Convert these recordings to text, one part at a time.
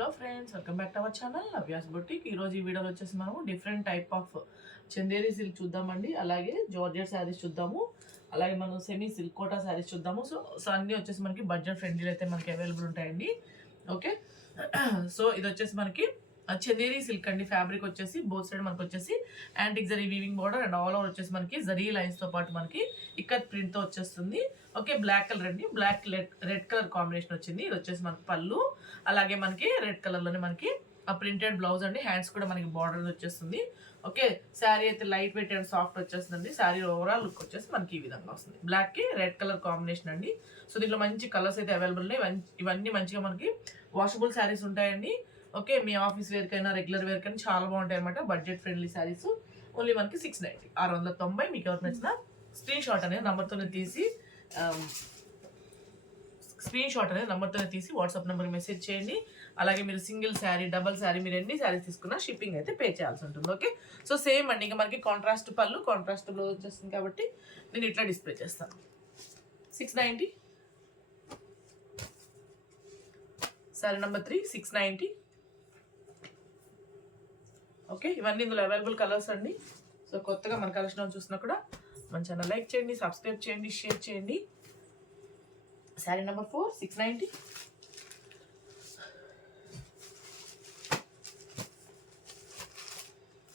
Hello friends, welcome back to our channel Navya's boutique. ఈరోజు ఈ వీడియోలో వచ్చేసి మనము different type of Chanderi silk చూద్దామండి. అలాగే జార్జెట్ శారీస్ చూద్దాము. అలాగే మనం సెమీ సిల్క్ కోటా శారీస్ చూద్దాము. సో అన్నీ వచ్చేసి మనకి బడ్జెట్ ఫ్రెండ్లీలో అయితే మనకి అవైలబుల్ ఉంటాయండి. ఓకే, సో ఇది వచ్చేసి మనకి చందేరి సిల్క్ అండి. ఫ్యాబ్రిక్ వచ్చేసి బోత్ సైడ్ మనకి వచ్చేసి antique zari weaving border and all over వచ్చేసి మనకి జరీ లైన్స్ తో పాటు మనకి ఇక్కత్ ప్రింట్ తో వచ్చేస్తుంది. ఓకే, బ్లాక్ కలర్ అండి, బ్లాక్ రెడ్ కలర్ కాంబినేషన్ వచ్చింది. ఇది వచ్చేసి మనకి పళ్ళు, అలాగే మనకి రెడ్ కలర్ లోనే మనకి ఆ ప్రింటెడ్ బ్లౌజ్ అండి. హ్యాండ్స్ కూడా మనకి బార్డర్ వచ్చేస్తుంది. ఓకే, శారీ అయితే లైట్ వెయిట్ అండ్ సాఫ్ట్ వచ్చేస్తుంది. శారీ ఓవరాల్ లుక్ వచ్చేసి మనకి ఈ విధంగా వస్తుంది. బ్లాక్ కి రెడ్ కలర్ కాంబినేషన్ అండి. సో దీంట్లో మంచి కలర్స్ అయితే అవైలబుల్ ఉన్నాయి. ఇవన్నీ మంచిగా మనకి వాషబుల్ శారీస్ ఉంటాయండి. ఓకే, మీ ఆఫీస్ వేర్ కైనా రెగ్యులర్ వేర్ కైనా చాలా బాగుంటాయి అనమాట. బడ్జెట్ ఫ్రెండ్లీ శారీస్ ఓన్లీ మనకి 690, 690. మీకు ఎవరికి నచ్చిన స్క్రీన్ షాట్ అనేది నంబర్తోనే తీసి వాట్సాప్ నెంబర్కి మెసేజ్ చేయండి. అలాగే మీరు సింగిల్ శారీ, డబల్ శారీ, మీరు ఎన్ని శారీస్ తీసుకున్నా షిప్పింగ్ అయితే పే చేయాల్సి ఉంటుంది. ఓకే, సో సేమ్ అండి. ఇంకా మనకి కాంట్రాస్ట్ పళ్ళు, కాంట్రాస్ట్ బ్లౌజ్ వచ్చేస్తుంది కాబట్టి నేను ఇట్లా డిస్ప్లే చేస్తాను. 690. శారీ నెంబర్ 3 690. ఓకే, ఇవన్నీ ఇందులో అవైలబుల్ కలర్స్ అండి. సో కొత్తగా మన కలెక్షన్ చూసినా కూడా మన ఛానల్ లైక్ చేయండి, సబ్స్క్రైబ్ చేయండి, షేర్ చేయండి. శారీ నెంబర్ 4 690.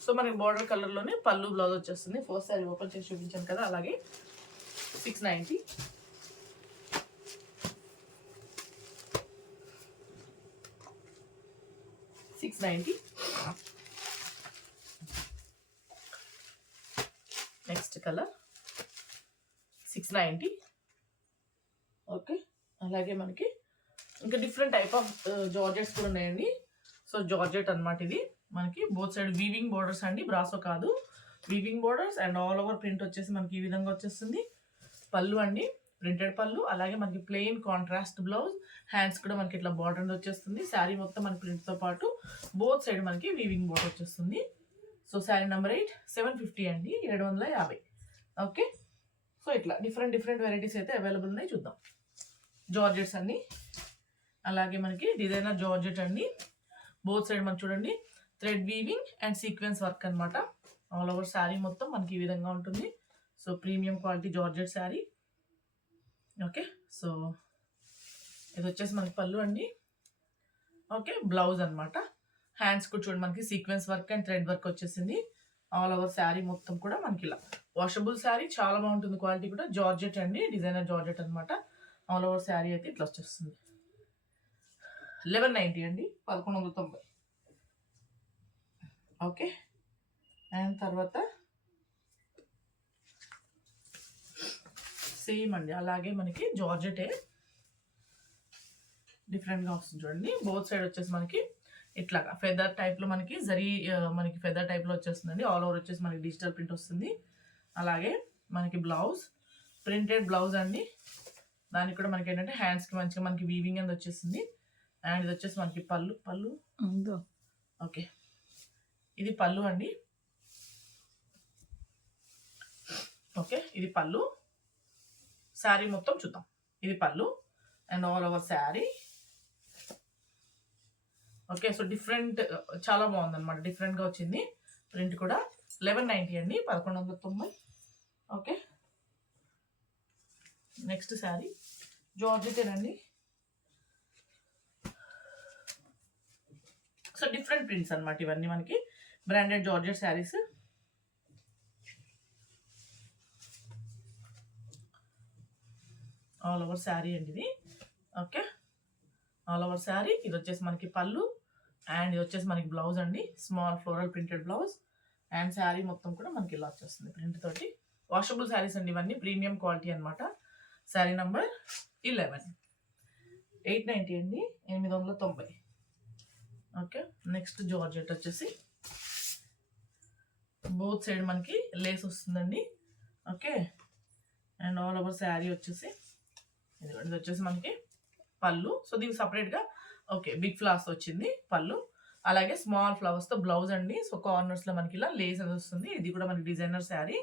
సో మనకి బార్డర్ కలర్లోనే పళ్ళు బ్లౌజ్ వచ్చేస్తుంది. ఫస్ట్ శారీ ఓపెన్ చేసి చూపించాను కదా, అలాగే 690. Next colour 690. ఓకే, అలాగే మనకి ఇంకా డిఫరెంట్ టైప్ ఆఫ్ జార్జెట్స్ కూడా ఉన్నాయండి. సో జార్జెట్ అనమాట ఇది. మనకి బోత్ సైడ్ వీవింగ్ బోర్డర్స్ అండి, బ్రాసో కాదు, weaving borders and all over print వచ్చేసి మనకి ఈ విధంగా వచ్చేస్తుంది. పళ్ళు అండి, ప్రింటెడ్ పళ్ళు, అలాగే మనకి ప్లెయిన్ కాంట్రాస్ట్ బ్లౌజ్, హ్యాండ్స్ కూడా మనకి ఇట్లా బార్డర్ వచ్చేస్తుంది. శారీ మొత్తం మనకి ప్రింట్తో పాటు బోత్ సైడ్ మనకి వీవింగ్ బోర్డర్ వచ్చేస్తుంది. సో శారీ నెంబర్ 8 750 అండి, 750. ఓకే, సో ఇట్లా డిఫరెంట్ వెరైటీస్ అయితే అవైలబుల్ ఉన్నాయి. చూద్దాం. జార్జెట్స్ అన్ని, అలాగే మనకి డిజైనర్ జార్జెట్ అండి. బోత్ సైడ్ మనకి చూడండి thread weaving and sequence work అనమాట. ఆల్ ఓవర్ శారీ మొత్తం మనకి ఈ విధంగా ఉంటుంది. So premium quality georgette sari. Okay, so ఇది వచ్చేసి మనకి పళ్ళు అండి. ఓకే, బ్లౌజ్ అనమాట. హ్యాండ్స్ కూడా చూడండి మనకి sequence work and thread work వచ్చేసింది. ఆల్ ఓవర్ శారీ మొత్తం కూడా మనకి ఇలా వాషబుల్ శారీ, చాలా బాగుంటుంది. క్వాలిటీ కూడా జార్జెట్ అండి, డిజైనర్ జార్జెట్ అనమాట. ఆల్ ఓవర్ శారీ అయితే ఇట్లా వచ్చేస్తుంది. 1190 అండి, 1190. ఓకే, అండ్ తర్వాత సేమ్ అండి, అలాగే మనకి జార్జెటే డిఫరెంట్గా వస్తుంది చూడండి. బోత్ సైడ్ వచ్చేసి మనకి ఇట్లాగా ఫెదర్ టైప్లో మనకి జరీ, మనకి ఫెదర్ టైప్లో వచ్చేస్తుందండి. ఆల్ ఓవర్ వచ్చేసి మనకి డిజిటల్ ప్రింట్ వస్తుంది. అలాగే మనకి బ్లౌజ్, ప్రింటెడ్ బ్లౌజ్ అండి. దానికి కూడా మనకి ఏంటంటే హ్యాండ్స్కి మంచిగా మనకి వీవింగ్ అనేది వచ్చేసింది. అండ్ ఇది వచ్చేసి మనకి పళ్ళు. ఓకే, ఇది పళ్ళు అండి. ఓకే, ఇది పళ్ళు. శారీ మొత్తం చూద్దాం. ఇది పళ్ళు and all over sari. Okay, so different, చాలా బాగుంది అనమాట. డిఫరెంట్గా వచ్చింది ప్రింట్ కూడా. 1190 అండి, 1190. ఓకే, నెక్స్ట్ శారీ జార్జెటేనండి. సో డిఫరెంట్ ప్రింట్స్ అనమాట ఇవన్నీ మనకి branded georgette saris. All over sari అండి ఇది. Okay, all over sari. ఇది వచ్చేసి మనకి పళ్ళు అండ్ ఇది వచ్చేసి మనకి బ్లౌజ్ అండి. Small floral printed blouse and sari మొత్తం కూడా మనకి ఇలా వచ్చేస్తుంది ప్రింట్ తోటి. వాషబుల్ శారీస్ అండి ఇవన్నీ, ప్రీమియం క్వాలిటీ అనమాట. శారీ నంబర్ 11 890 అండి, 890. ఓకే, నెక్స్ట్ జార్జెట్ వచ్చేసి బోత్ సైడ్ మనకి లేస్ వస్తుందండి. Okay, and all over sari వచ్చేసి ఇది వచ్చేసి మనకి పళ్ళు. సో దీనికి సపరేట్గా ఓకే బిగ్ ఫ్లవర్స్ వచ్చింది పళ్ళు, అలాగే స్మాల్ ఫ్లవర్స్తో బ్లౌజ్ అండి. సో కార్నర్స్లో మనకి ఇలా లేస్ అది వస్తుంది. ఇది కూడా మనకి designer sari.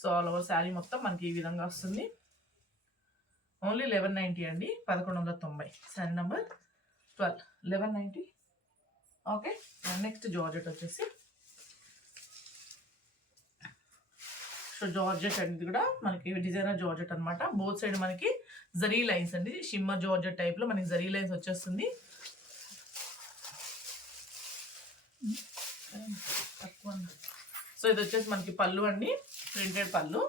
So all over శారీ మొత్తం మనకి ఈ విధంగా వస్తుంది. ఓన్లీ 1190 అండి, 1190. Sari number 12 1190. Okay. Next georgette వచ్చేసి, సో జార్జెట్ అనేది కూడా మనకి డిజైనర్ జార్జెట్ అనమాట. బోత్ సైడ్ మనకి జరీ లైన్స్ అండి, షిమ్మర్ జార్జెట్ టైప్లో మనకి జరీ లైన్స్ వచ్చేస్తుంది. సో ఇది వచ్చేసి మనకి పళ్ళు అండి, ప్రింటెడ్ పళ్ళు.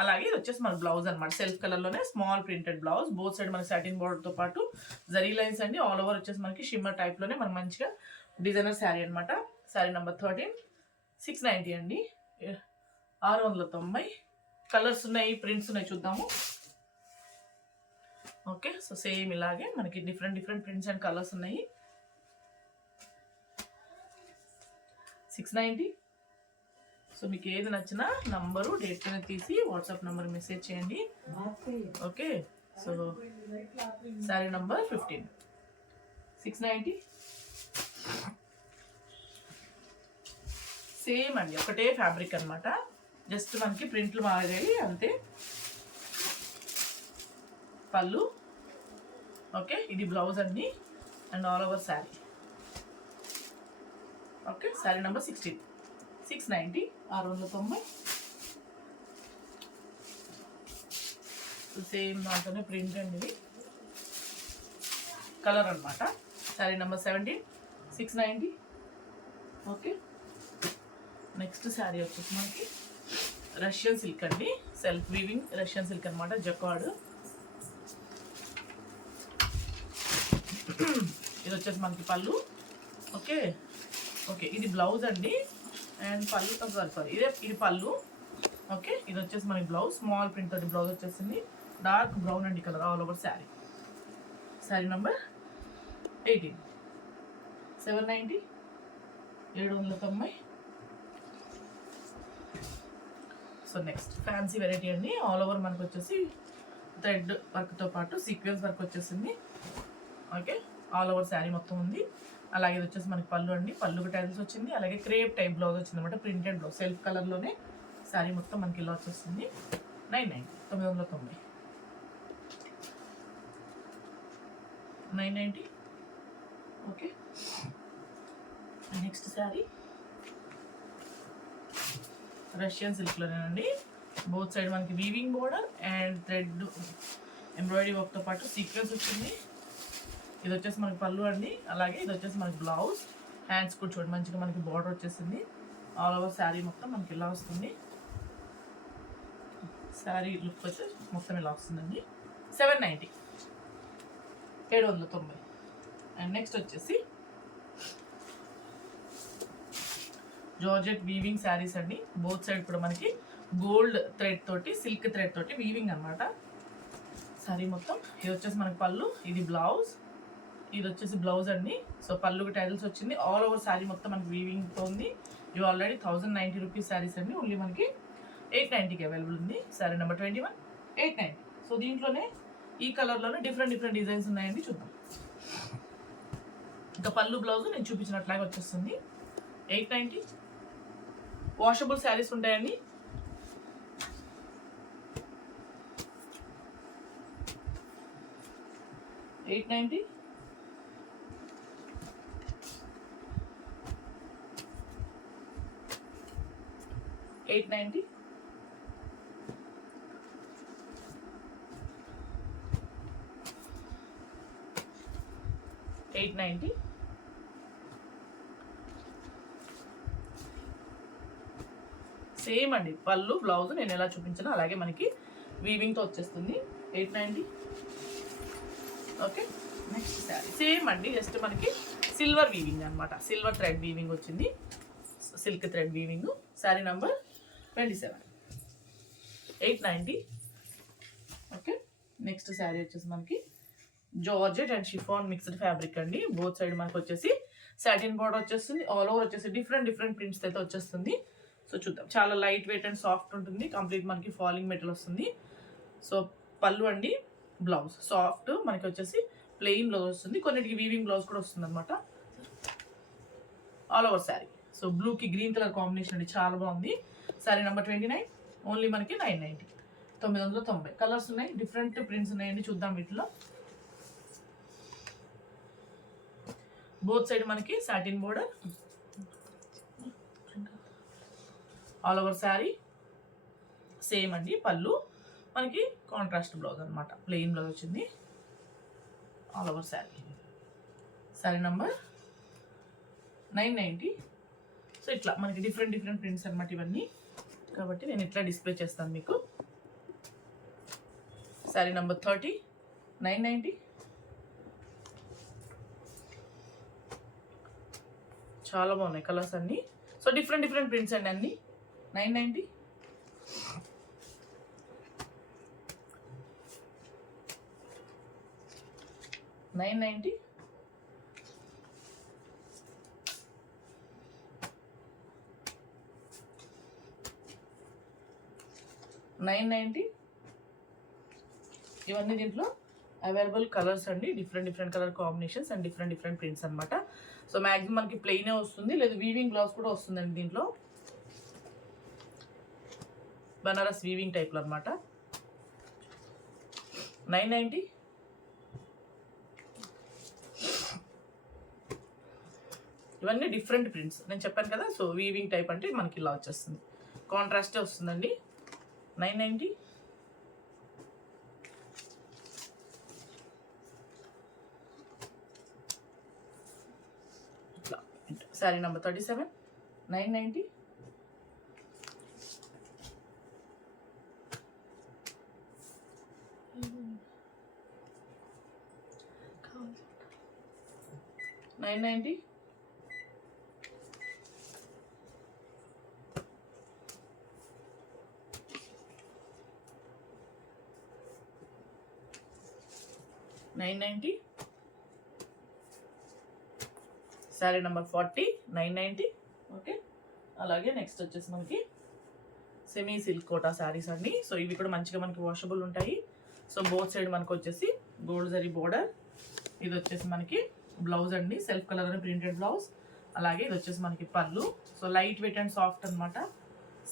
అలాగే ఇది వచ్చేసి మన బ్లౌజ్ అనమాట, సెల్ఫ్ కలర్లోనే small printed blouse. Both side మనకి సాటిన్ బోర్డర్తో పాటు జరీ లైన్స్ అండి. ఆల్ ఓవర్ వచ్చేసి మనకి షిమ్మర్ టైప్లోనే మనకి మంచిగా డిజైనర్ శారీ అనమాట. శారీ నెంబర్ 13, 690 అండి, 690. కలర్స్ ఉన్నాయి, ప్రింట్స్ ఉన్నాయి, చూద్దాము. ఓకే, సో సేమ్ ఇలాగే మనకి డిఫరెంట్ ప్రింట్స్ అండ్ కలర్స్ ఉన్నాయి. 690. సో మీకు ఏది నచ్చినా నంబరు డేట్ అనేది తీసి వాట్సాప్ నెంబర్ మెసేజ్ చేయండి. Okay, so sari number 15, 690. Same అండి, ఒకటే ఫ్యాబ్రిక్ అనమాట, జస్ట్ మనకి ప్రింట్లు మారాయి అంతే. పళ్ళు. ఓకే, ఇది బ్లౌజ్ అండి and all over sari. Okay, sari number 16, 690, 690. Same దాంట్లోనే ప్రింట్ అండి, ఇది కలర్ అనమాట. Sari number 17, 690. Okay, next sari వచ్చేసి మనకి రష్యన్ సిల్క్ అండి, సెల్ఫ్ వీవింగ్ రష్యన్ సిల్క్ అనమాట, జకార్డ్. ఇది వచ్చేసి మనకి పళ్ళు. ఓకే, ఇది బ్లౌజ్ అండి అండ్ పళ్ళు, సారీ ఇది పళ్ళు. ఓకే, ఇది వచ్చేసి మనకి బ్లౌజ్, స్మాల్ ప్రింట్ తోటి బ్లౌజ్ వచ్చేసింది, డార్క్ బ్రౌన్ అండి colour all over sari. Sari number 18, 790, 790. So next fancy variety అండి, ఆల్ ఓవర్ మనకు వచ్చేసి థ్రెడ్ వర్క్తో పాటు సీక్వెన్స్ వర్క్ వచ్చేసింది. ఓకే, ఆల్ ఓవర్ శారీ మొత్తం ఉంది. అలాగే ఇది వచ్చేసి మనకి పళ్ళు అండి, పళ్ళుకి టైల్స్ వచ్చింది. అలాగే క్రేప్ టైప్ బ్లౌజ్ వచ్చింది అనమాట, ప్రింటెడ్ బ్లౌజ్ సెల్ఫ్ కలర్లోనే శారీ మొత్తం మనకి ఇలా వచ్చేస్తుంది. 990, 990, 990. ఓకే, నెక్స్ట్ శారీ రష్యన్ సిల్క్లోనేనండి, బోత్ సైడ్ మనకి weaving border and thread embroidery వర్క్తో పాటు సీక్వెన్స్ వచ్చింది. ఇది వచ్చేసి మనకి పళ్ళు అండి, అలాగే ఇది వచ్చేసి మనకి బ్లౌజ్. హ్యాండ్స్ కూడా చూడండి మంచిగా మనకి బార్డర్ వచ్చేసింది. ఆల్ ఓవర్ శారీ మొత్తం మనకి ఇలా వస్తుంది. శారీ లుక్ వచ్చి మొత్తం ఇలా వస్తుందండి. 790, 790. అండ్ నెక్స్ట్ వచ్చేసి జార్జెట్ వీవింగ్ శారీస్ అండి, బోత్ సైడ్ కూడా మనకి గోల్డ్ థ్రెడ్ తోటి సిల్క్ థ్రెడ్ తోటి వీవింగ్ అనమాట శారీ మొత్తం. ఇది వచ్చేసి మనకి పళ్ళు, ఇది బ్లౌజ్. ఇది వచ్చేసి బ్లౌజ్ అండి. సో పళ్ళుకి టైల్స్ వచ్చింది, ఆల్ ఓవర్ శారీ మొత్తం మనకి వీవింగ్తో ఉంది. ఇవి ఆల్రెడీ 1090 రూపీస్ శారీస్ అండి, ఓన్లీ మనకి 890కి అవైలబుల్ ఉంది. శారీ నెంబర్ 21, 890. సో దీంట్లోనే ఈ కలర్లోనే డిఫరెంట్ డిజైన్స్ ఉన్నాయండి, చూద్దాం. ఇంకా పళ్ళు బ్లౌజ్ నేను చూపించినట్లాగే వచ్చేస్తుంది. 890. వాషబుల్ శారీస్ ఉంటాయండి. $890. $890. $890. సేమ్ అండి, పళ్ళు బ్లౌజ్ నేను ఎలా చూపించాను అలాగే మనకి వీవింగ్తో వచ్చేస్తుంది. 890. ఓకే, నెక్స్ట్ శారీ సేమ్ అండి, జస్ట్ మనకి సిల్వర్ వీవింగ్ అనమాట, సిల్వర్ థ్రెడ్ వీవింగ్ వచ్చింది, silk thread weaving. Sari number 27, 890. Okay, next sari వచ్చేసి మనకి georgette and chiffon mixed fabric అండి. బోత్ సైడ్ మనకి వచ్చేసి సాటిన్ బార్డర్ వచ్చేస్తుంది, ఆల్ ఓవర్ వచ్చేసి డిఫరెంట్ ప్రింట్స్ అయితే వచ్చేస్తుంది. సో చూద్దాం, చాలా లైట్ వెయిట్ అండ్ సాఫ్ట్ ఉంటుంది, కంప్లీట్ మనకి ఫాలింగ్ మెటల్ వస్తుంది. సో పళ్ళు అండి, బ్లౌజ్ సాఫ్ట్ మనకి వచ్చేసి ప్లెయిన్ బ్లౌజ్ వస్తుంది, కొన్నిటికి వీవింగ్ బ్లౌజ్ కూడా వస్తుంది అనమాట. All over sari. సో బ్లూకి గ్రీన్ కలర్ కాంబినేషన్ అండి, చాలా బాగుంది. శారీ నెంబర్ 29, ఓన్లీ మనకి 990, 990. కలర్స్ ఉన్నాయి, డిఫరెంట్ ప్రింట్స్ ఉన్నాయండి, చూద్దాం వీటిలో. బోత్ సైడ్ మనకి satin border, all over sari same అండి. పళ్ళు మనకి కాంట్రాస్ట్ బ్లౌజ్ అనమాట, ప్లెయిన్ బ్లౌజ్ వచ్చింది all over sari. Sari number 990. So ఇట్లా మనకి డిఫరెంట్ ప్రింట్స్ అనమాట ఇవన్నీ, కాబట్టి నేను ఇట్లా డిస్ప్లే చేస్తాను మీకు. శారీ నంబర్ 30, 990. చాలా బాగున్నాయి కలర్స్ అన్నీ. సో డిఫరెంట్ ప్రింట్స్ అండి అన్నీ. 990. $990. $990. ఇవన్నీ దీంట్లో అవైలబుల్ కలర్స్ అండి, different colour combinations and different prints అనమాట. సో మ్యాక్సిమం మనకి ప్లెయినే వస్తుంది, లేదా వీవింగ్ బ్లౌజ్ కూడా వస్తుందండి దీంట్లో. బనారస్ వీవింగ్ టైప్లో అనమాట. 990. ఇవన్నీ డిఫరెంట్ ప్రింట్స్ నేను చెప్పాను కదా. సో వీవింగ్ టైప్ అంటే మనకి ఇలా వచ్చేస్తుంది, కాంట్రాస్టే వస్తుందండి. 990. ఇట్లా sari number 37, 990. $990. $990. Sari number 40, 990. Okay, అలాగే నెక్స్ట్ వచ్చేసి మనకి సెమీ సిల్క్ కోటా శారీస్ అండి. సో ఇవి కూడా మంచిగా మనకి వాషబుల్ ఉంటాయి. సో బోత్ సైడ్ మనకు వచ్చేసి గోల్డ్ జరీ బోర్డర్. ఇది వచ్చేసి మనకి బ్లౌజ్ అండి, సెల్ఫ్ కలర్ అని ప్రింటెడ్ బ్లౌజ్. అలాగే ఇది వచ్చేసి మనకి పళ్ళు. So light weight and soft అనమాట.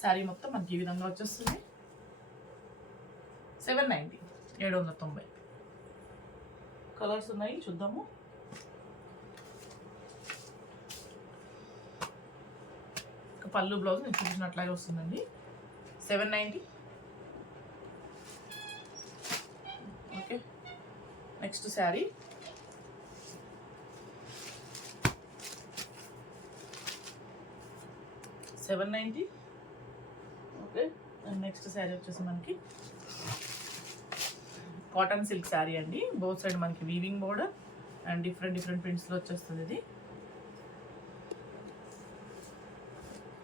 శారీ మొత్తం మనకి ఈ విధంగా వచ్చేస్తుంది. 790, 790. కలర్స్ ఉన్నాయి, చూద్దాము. పళ్ళు బ్లౌజ్ నేను చూపించినట్లాగే వస్తుందండి. 790. Okay, next sari. $790. Okay, and next sari వచ్చేసి మనకి కాటన్ సిల్క్ శారీ అండి. బోత్ సైడ్ మనకి వీవింగ్ బోర్డర్ అండ్ డిఫరెంట్ ప్రింట్స్లో వచ్చేస్తుంది ఇది.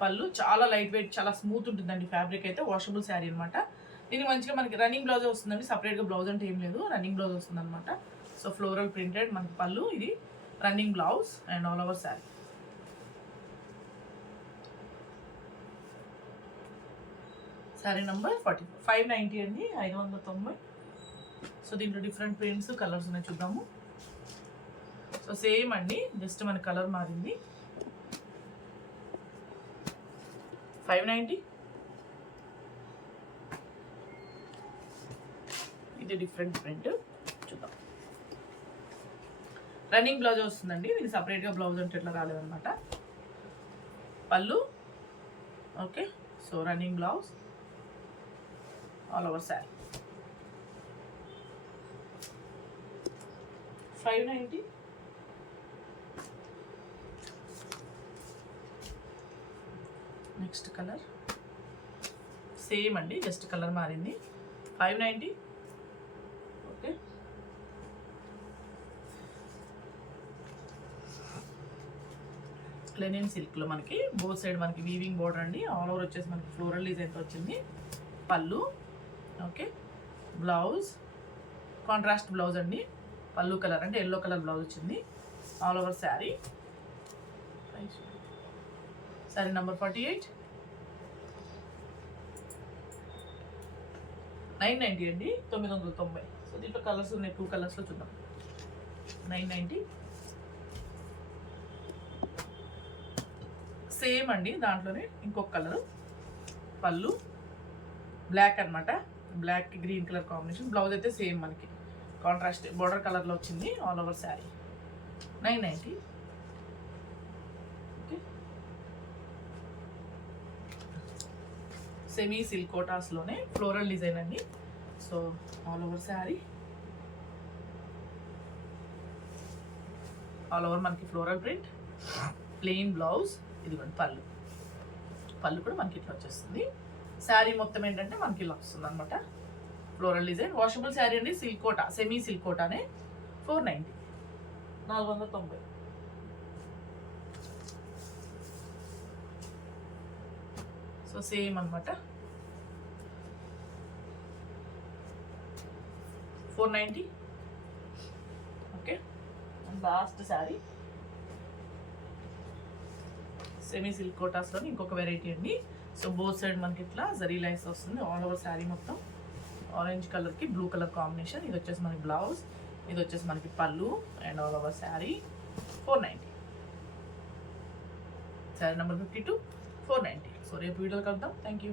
పళ్ళు చాలా లైట్ వెయిట్, చాలా స్మూత్ ఉంటుందండి. ఫ్యాబ్రిక్ అయితే వాషబుల్ శారీ అనమాట. దీనికి మంచిగా మనకి రన్నింగ్ బ్లౌజ్ వస్తుందండి, సపరేట్గా బ్లౌజ్ అంటే ఏం లేదు, రన్నింగ్ బ్లౌజ్ వస్తుంది అనమాట. సో ఫ్లోరల్ ప్రింటెడ్ మనకి పళ్ళు, ఇది running blouse and all over sari. Sari number 44, 590 అండి, 590. సో దీంట్లో డిఫరెంట్ ప్రింట్స్ కలర్స్ ఉన్నాయి, చూద్దాము. సో సేమ్ అండి, జస్ట్ మన కలర్ మారింది. 590. ఇది డిఫరెంట్ ప్రింట్, చూద్దాం. రన్నింగ్ బ్లౌజ్ వస్తుందండి, దీనికి సపరేట్గా బ్లౌజ్ అంటే ఇట్లా రాలేదన్నమాట. పళ్ళు. Okay, so running blouse all over sari. 590. Next colour same అండి, జస్ట్ కలర్ మారింది. 590. ఓకే, లెనిన్ సిల్క్లో మనకి బోత్ సైడ్ మనకి వీవింగ్ బోర్డర్ అండి. ఆల్ ఓవర్ వచ్చేసి మనకి ఫ్లోరల్ డిజైన్తో వచ్చింది. పళ్ళు. ఓకే, బ్లౌజ్ కాంట్రాస్ట్ బ్లౌజ్ అండి. పళ్ళు కలర్ అంటే ఎల్లో కలర్ బ్లౌజ్ వచ్చింది. All over sari. Sari number 48, 990 అండి, 990. సో దీంట్లో కలర్స్ ఉన్నాయి, 2 కలర్స్లో చూద్దాం. 990. సేమ్ అండి, దాంట్లోనే ఇంకొక కలరు. పళ్ళు బ్లాక్ అనమాట, black green colour combination. Blouse అయితే సేమ్ మనకి కాంట్రాస్ట్ బోర్డర్ కలర్లో వచ్చింది. All over sari. 990. Semi silk కోటాస్లోనే ఫ్లోరల్ డిజైన్ అండి. So all over sari, all over మనకి ఫ్లోరల్ ప్రింట్, ప్లెయిన్ బ్లౌజ్, ఇదిగోండి పళ్ళు కూడా మనకి ఇట్లా వచ్చేస్తుంది. శారీ మొత్తం ఏంటంటే మనకి ఇలా వస్తుంది అనమాట, ఫ్లోరల్ డిజైన్. వాషబుల్ శారీ అండి, సిల్క్ కోటా, సెమీ సిల్క్ కోటానే. 490, 490. సో సేమ్ అనమాట, 490. Okay, last sari semi silk కోటాస్లోని ఇంకొక వెరైటీ అండి. సో బోత్ సైడ్ మనకి ఇట్లా జరీ లైన్స్ వస్తుంది. ఆల్ ఓవర్ శారీ మొత్తం ఆరెంజ్ కలర్కి బ్లూ కలర్ కాంబినేషన్. ఇది వచ్చేసి మనకి బ్లౌజ్, ఇది వచ్చేసి మనకి పళ్ళు, and all over sari 490. Sari number 52, 490. So రేపు వీడియోలో కలుద్దాం. Thank you.